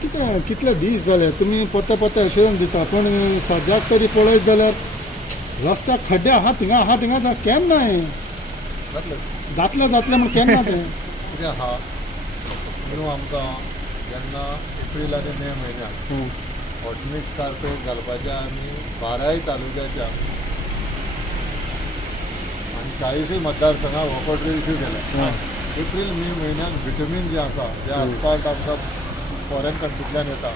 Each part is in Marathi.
कितले दीस जाले तुमी पत्ते अशें दिता पण सद्याक तरी पळयत जाल्यार रस्त्याक खड्डे आहा थिंगा केन्ना हें जातलें म्हण केन्ना तें कितें आहा न्यू आमकां जेन्ना एप्रील आनी मे म्हयन्याक हॉटमिक्स कार्पेट घालपाचें आमी 12 तालुक्याच्या आनी 40 मतदारसंघाक वॉकआउट इश्यू केले. एप्रील मे म्हयन्याक व्हिटॅमीन जें आसा जें आसपाट आमकां फॉरेन कंट्रींतल्यान येता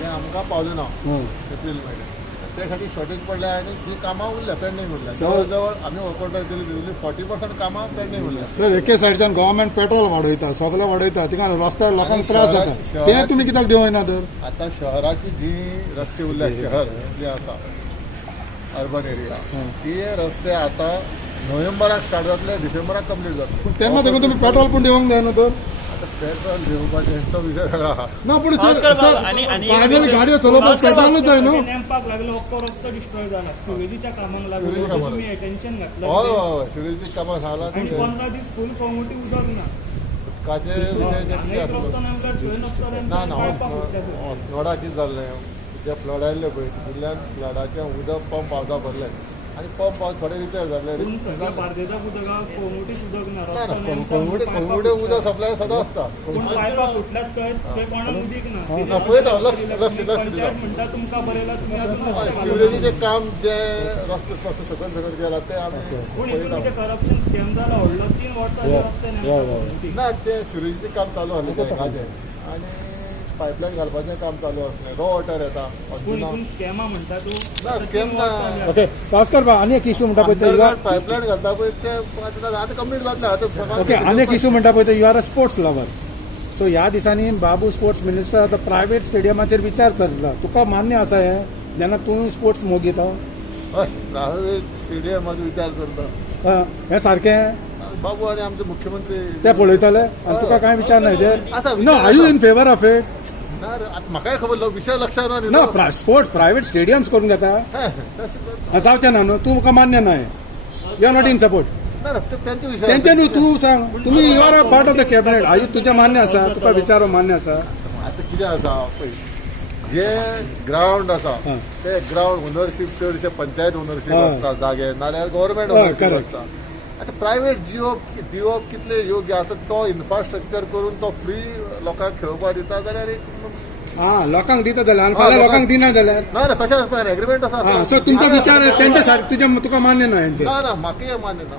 तें आमकां पावलें ना एप्रील म्हयन्याक. ते खातीर शॉर्टेज पडल्या आनी जीं कामां उरल्या पेंडींग उरल्या जवळ जवळ आमी वर्कआउटां केली 40% कामां पेंडींग उरल्या. सर एके सायडीच्यान गव्हर्मेंट पेट्रोल वाडयता सगळें वाडयता तिका रस्त्यार लोकांक त्रास जाता तें तुमी कित्याक देवयना तर. आतां शहराची जीं रस्ते उरल्या शहर जें आसा अर्बन एरिया ते रस्ते आतां नोव्हेंबराक स्टार्ट जातले डिसेंबराक कंप्लीट जातले. तेन्ना देखून तुमी पेट्रोल पूण दिवंक जाय न्हू तर. आतां पेट्रोल घेवपाचें तो विशय वेगळो आहा. ना पूण सर फायनली गाडयो चलोवपाक पेट्रोलूच जाय न्हू. नेमपाक लागलो अख्खो रस्तो डिस्ट्रॉय जाला सिव्हिलीच्या कामांक लागून तुमी टेन्शन घातलं हय हय सिरीची कामां सांगला आनी 15 दीस फूल कम्युनिटी उदक ना उदकाचे विशय जे कितें एक रस्तो ना उदक थंय नसता ना ना फ्लडा कितें जाल्लें जे फ्लड आयिल्ले पळय तितूंतल्यान फ्लडाचें उदक पंप हावसा भरलें आनी पंप हावस थोडे रिपेर जाल्ले. सगळ्या बार्देजाक उदक कम्युनिटीच उदक ना कोंगुडे उदक सप्लाय सदां आसता पूण पायपा फुटल्यात थंय कोणाक उदीक ना पळयता लक्ष दिता म्हणटा तुमकां बरयला तुमी अजून सिवरेजीचें काम जे रस्ते सकयल केला ते आमी पूण हितून जे करप्शन स्कॅम जाला व्हडलो 3 वर्सां रस्ते नेमपाक ना ते सिवरेजीचें काम चालू आसलें आनी पायपलायन घालपाचें काम चालू आसलें रो वॉटर येता पूण हितून स्कॅमा म्हणटा तूं ना स्कॅम ना ओके भास्कर बा आनी एक इशू म्हणटा पळय ते पायपलायन घालता पळय ते आतां कंप्लीट जातलें आतां ओके आनी एक इशू म्हणटा पळय ते you are a sports lover so ह्या दिसांनी बाबू स्पोर्ट्स मिनिस्टर आतां प्रायवेट स्टेडियमाचेर विचार चलता तुका मान्य आसा हें जेन्ना तूं स्पोर्ट्स मोगीता हय प्रायवेट स्टेडियमाचो विचार करता हें सारकें बाबू आनी आमचे मुख्यमंत्री ते पळयतले आनी तुका कांय विचार ना आतां हेजेर नो are you in favour of it. ना रे आतां म्हाकाय खबर विशय लक्षांत ना न्ही ना स्पोर्ट्स प्रायवेट स्टेडियम्स करून घेता जावचें ना न्हू तुका मान्य ना you are not in support ना तेंचे विशय तेंचे न्हू तूं सांग तुमी you are a part of the cabinet आयज तुजें मान्य आसा तुका विचारो मान्य आसा. आतां कितें आसा पळय जे ग्रावंड आसा ते ग्रावंड ओनरशीप चडशे पंचायत ओनरशीप आसता जागे नाल्यार गव्हर्मेंट ओनरशीप आसता. आतां प्रायवेट दिवप कितले योग्य आसा तो इन्फ्रास्ट्रक्चर करून तो फ्री लोकांक खेळोवपाक दिता जाल्यार लोकांक दिता जाल्यार आनी फाल्यां लोकांक दिना जाल्यार ना तशें आसता एग्रीमेंट आसा सो तुमचो विचार तेंचे सारकें तुका मान्य ना हेंचेर. ना म्हाका हें मान्य ना.